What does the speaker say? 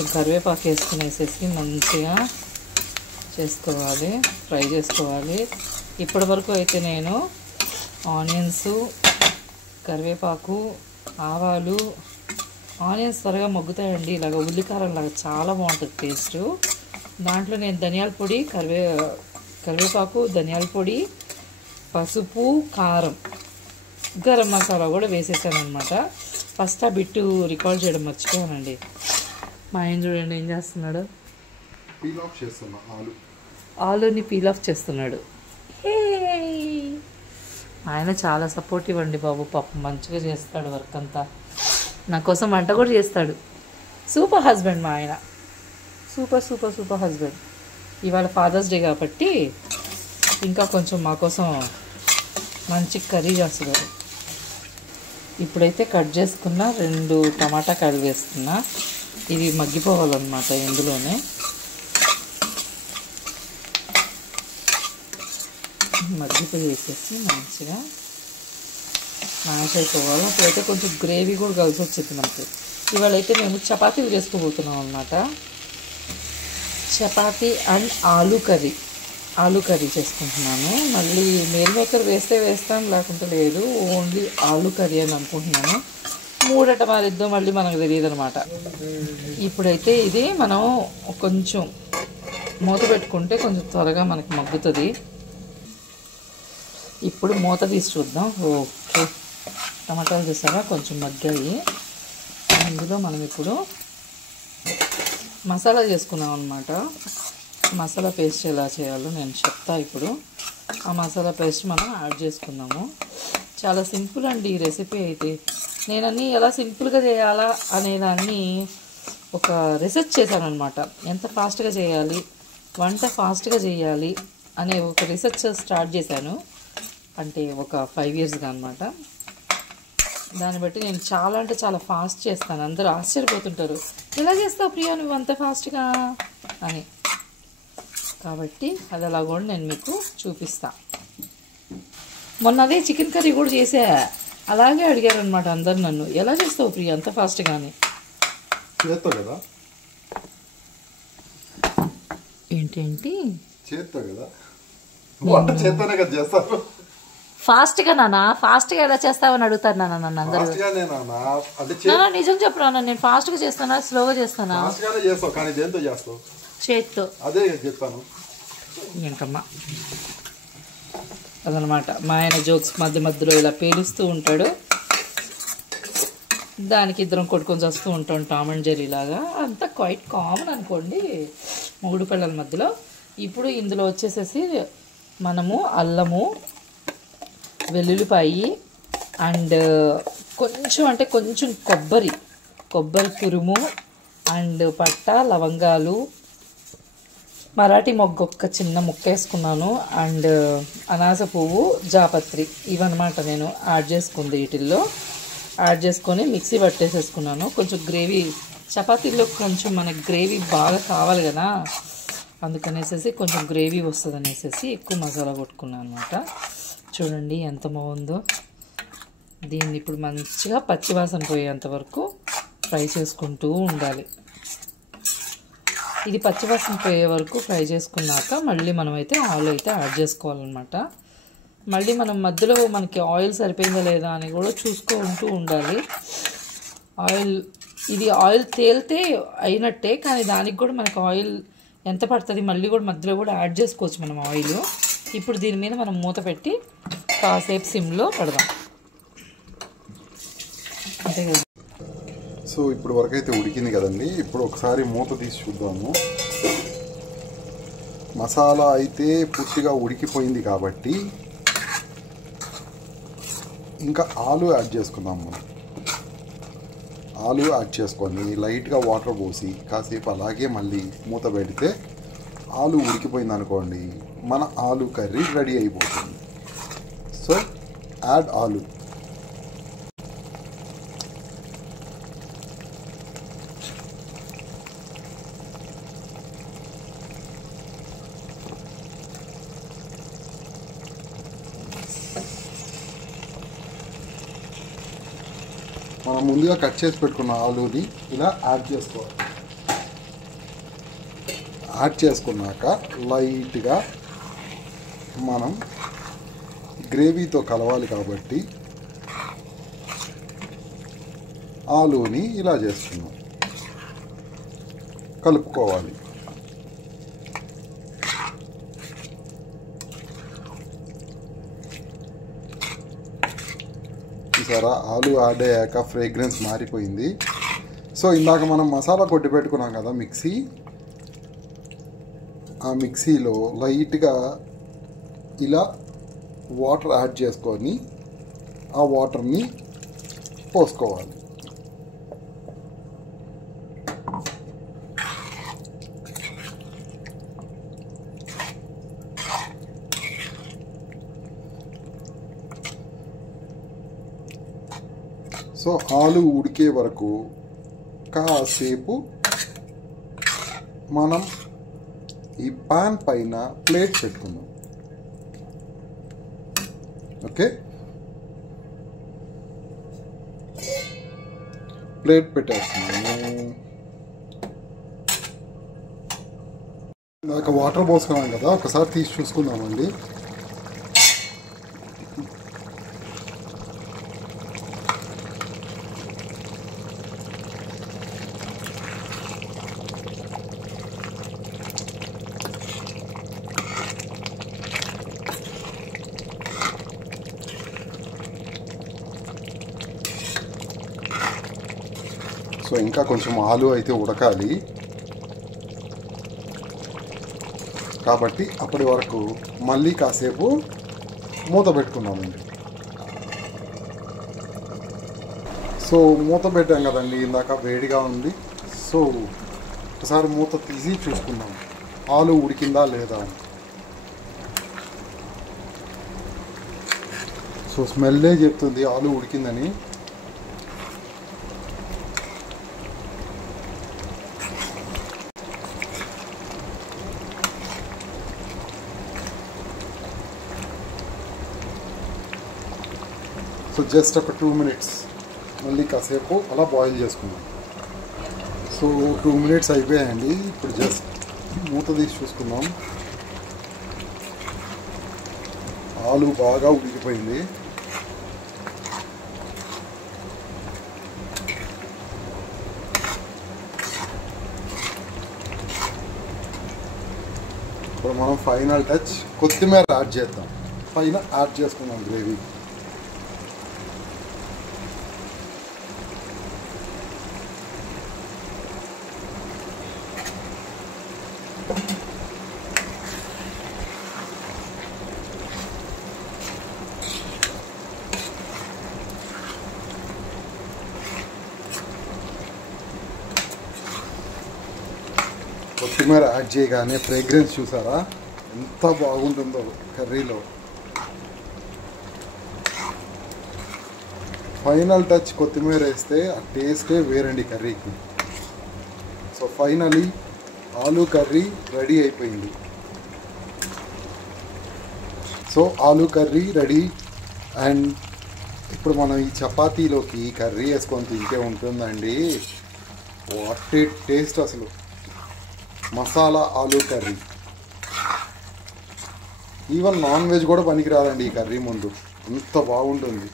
కొంచెం కరివేపాకు వేసుకునేసేసి మంచిగా చేసుకోవాలి, ఫ్రై చేసుకోవాలి. ఇప్పటి వరకు అయితే నేను ఆనియన్స్, కరివేపాకు, ఆవాలు, ఆనియన్స్ త్వరగా మగ్గుతాయండి. ఇలాగ ఉల్లికారం లాగా చాలా బాగుంటుంది టేస్ట్. దాంట్లో నేను ధనియాల పొడి, కరివేపాకు, ధనియాల పొడి, పసుపు, కారం, గరం మసాలా కూడా వేసేసాను అనమాట. ఫస్ట్ ఆ బిట్టు రికార్డ్ చేయడం మర్చిపోయానండి. మా ఆయన చూడండి ఏం చేస్తున్నాడు, ఆలుని పీల్ ఆఫ్ చేస్తున్నాడు. ఆయన చాలా సపోర్టివ్ అండి బాబు, పాపం మంచిగా చేస్తాడు వర్క్ అంతా. నా కోసం వంట కూడా చేస్తాడు. సూపర్ హస్బెండ్ మా ఆయన, సూపర్ సూపర్ సూపర్ హస్బెండ్. ఇవాళ ఫాదర్స్ డే కాబట్టి ఇంకా కొంచెం మా కోసం మంచి కర్రీ చేస్తున్నారు. ఇప్పుడైతే కట్ చేసుకున్న 2 టమాటా కాయలు వేస్తున్నా. ఇవి మగ్గిపోవాలన్నమాట ఇందులోనే. మగ్గిపోయేసేసి మంచిగా మ్యాష్ అయిపోవాలి. అప్పుడైతే కొంచెం గ్రేవీ కూడా కలిసి వచ్చింది మనకి. ఇవాళ అయితే మేము చపాతీలు చేసుకోబోతున్నాం అన్నమాట. చపాతీ అండ్ ఆలూ కర్రీ చేసుకుంటున్నాను. మళ్ళీ మీల్ మేకర్ వేస్తే వేస్తాను, లేకుంటే లేదు. ఓన్లీ ఆలూ కర్రీ అని అనుకుంటున్నాను. 3 మారిద్దో మళ్ళీ మనకు తెలియదు అనమాట. ఇప్పుడైతే ఇది మనం కొంచెం మూత పెట్టుకుంటే కొంచెం త్వరగా మనకి మగ్గుతుంది. ఇప్పుడు మూత తీసి చూద్దాం. ఓకే, టమాటాలు చూసారా కొంచెం మగ్గాయి. ఇందులో మనం ఇప్పుడు మసాలా చేసుకున్నాం అనమాట. మసాలా పేస్ట్ ఎలా చేయాలో నేను చెప్తా ఇప్పుడు. ఆ మసాలా పేస్ట్ మనం యాడ్ చేసుకుందాము. చాలా సింపుల్ అండి ఈ రెసిపీ అయితే. నేను అన్నీ ఎలా సింపుల్గా చేయాలా అనేదాన్ని ఒక రీసెర్చ్ చేశాను అనమాట. ఎంత ఫాస్ట్గా చేయాలి, వంట ఫాస్ట్గా చేయాలి అనే ఒక రీసెర్చ్ స్టార్ట్ చేశాను. అంటే ఒక 5 ఇయర్స్గా అనమాట. దాన్ని బట్టి నేను చాలా అంటే చాలా ఫాస్ట్ చేస్తాను. అందరూ ఆశ్చర్యపోతుంటారు, ఎలా చేస్తావు ప్రియా నువ్వు అంత ఫాస్ట్గా అని. కాబట్టి అది అలా కూడా నేను మీకు చూపిస్తా. మొన్న అదే చికెన్ కర్రీ కూడా చేసా. అలాగే అడిగారు అనమాట అందరు నన్ను, ఎలా చేస్తావు ప్రియా అంత ఫాస్ట్గా అని. ఏంటేంటి ఫాస్ట్గా నానా, ఫాస్ట్గా ఎలా చేస్తావని అడుగుతారు నాన్న నన్ను అందరూ. నిజం చెప్పు నాన్న, నేను ఫాస్ట్గా చేస్తానా స్లోగా చేస్తానా? చేత్తో. అదే చెప్తాను ఏంటమ్మా అదనమాట. మా ఆయన జోక్స్ మధ్యలో ఇలా పేలుస్తూ ఉంటాడు. దానికి ఇద్దరం కొట్టుకొని వస్తూ ఉంటాం, టామ్ అండ్ జెర్రీ లాగా. అంతా క్వైట్ కామన్ అనుకోండి మొగుడు పిల్లల మధ్యలో. ఇప్పుడు ఇందులో వచ్చేసేసి మనము అల్లము, వెల్లుల్లిపాయి అండ్ కొంచెం అంటే కొంచెం కొబ్బరి తురుము అండ్ పట్ట, లవంగాలు, మరాఠీ మొగ్గ ఒక్క చిన్న ముక్క వేసుకున్నాను అండ్ అనాస పువ్వు, జాపత్రి ఇవన్నమాట నేను యాడ్ చేసుకుంది. వీటిల్లో యాడ్ చేసుకొని మిక్సీ పట్టేసేసుకున్నాను. కొంచెం గ్రేవీ, చపాతీల్లో కొంచెం మనకి గ్రేవీ బాగా కావాలి కదా, అందుకనేసి కొంచెం గ్రేవీ వస్తుంది అనేసి ఎక్కువ మసాలా కొట్టుకున్నాను అనమాట. చూడండి ఎంత బాగుందో. దీన్ని ఇప్పుడు మంచిగా పచ్చివాసన పోయేంత వరకు ఫ్రై చేసుకుంటూ ఉండాలి. ఇది పచ్చివాసన పోయే వరకు ఫ్రై చేసుకున్నాక మళ్ళీ మనమైతే ఆయిల్ అయితే యాడ్ చేసుకోవాలన్నమాట. మళ్ళీ మనం మధ్యలో మనకి ఆయిల్ సరిపోయిందా లేదా అని కూడా చూసుకుంటూ ఉండాలి. ఇది ఆయిల్ తేలితే అయినట్టే, కానీ దానికి కూడా మనకు ఆయిల్ ఎంత పడుతుంది మళ్ళీ కూడా మధ్యలో కూడా యాడ్ చేసుకోవచ్చు మనం ఆయిల్. ఇప్పుడు దీని మీద మనం మూత పెట్టి కాసేపు సిమ్లో పెడదాం. అంతే కదా. సో ఇప్పుడు వరకు అయితే ఉడికింది కదండి. ఇప్పుడు ఒకసారి మూత తీసి చూద్దాము. మసాలా అయితే పూర్తిగా ఉడికిపోయింది కాబట్టి ఇంకా ఆలు యాడ్ చేసుకుందాము. ఆలు యాడ్ చేసుకొని లైట్గా వాటర్ పోసి కాసేపు అలాగే మళ్ళీ మూత పెడితే ఆలు ఉడికిపోయింది అనుకోండి, మన ఆలు కర్రీ రెడీ అయిపోతుంది. సో యాడ్ ఆలు. మనం ముందుగా కట్ చేసి పెట్టుకున్న ఆలూని ఇలా యాడ్ చేసుకోవాలి. యాడ్ చేసుకున్నాక లైట్గా మనం గ్రేవీతో కలవాలి కాబట్టి ఆలూని ఇలా చేసుకున్నాం, కలుపుకోవాలి. చూసారా, ఆలు యాడ్ అయ్యాక ఫ్రేగ్రెన్స్ మారిపోయింది. సో ఇందాక మనం మసాలా కొట్టి పెట్టుకున్నాం కదా మిక్సీ, ఆ మిక్సీలో లైట్గా ఇలా వాటర్ యాడ్ చేసుకొని ఆ వాటర్ని పోసుకోవాలి. సో ఆలు ఉడికే వరకు కాసేపు మనం ఈ పాన్ పైన ప్లేట్ పెట్టుకుందాం. ఓకే, ప్లేట్ పెట్టేస్తున్నాము. ఇందాక వాటర్ పోసుకున్నాం కదా, ఒకసారి తీసి చూసుకుందామండి. సో ఇంకా కొంచెం ఆలు అయితే ఉడకాలి కాబట్టి అప్పటి వరకు మళ్ళీ కాసేపు మూత పెట్టుకున్నామండి. సో మూత పెట్టాం కదండి, ఇందాక వేడిగా ఉంది. సో ఒకసారి మూత తీసి చూసుకుందాం ఆలు ఉడికిందా లేదా అని. సో స్మెల్లే చెప్తుంది ఆలు ఉడికిందని. సో జస్ట్ ఒక 2 minutes మళ్ళీ కాసేపు అలా బాయిల్ చేసుకుందాం. సో 2 minutes అయిపోయాయండి. ఇప్పుడు జస్ట్ మూత తీసి చూసుకుందాం. ఆలు బాగా ఉడికిపోయింది. ఇప్పుడు మనం ఫైనల్ టచ్ కొత్తిమీర యాడ్ చేద్దాం. పైన యాడ్ చేసుకుందాం గ్రేవీ. కొత్తిమీర యాడ్ చేయగానే ఫ్రేగ్రెన్స్ చూసారా ఎంత బాగుంటుందో కర్రీలో. ఫైనల్ టచ్ కొత్తిమీర వేస్తే ఆ టేస్టే వేరండి కర్రీకి. So finally aloo curry ready అయిపోయింది. So aloo curry ready. And ఇప్పుడు మనం ఈ చపాతీలోకి కర్రీ వేసుకొని తింటే ఉంటుందండి వాట్ ఏ టేస్ట్ అసలు. Masala aloo curry, even non veg కూడా పనికిరాదండి ఈ కర్రీ ముందు, అంత బాగుంటుంది.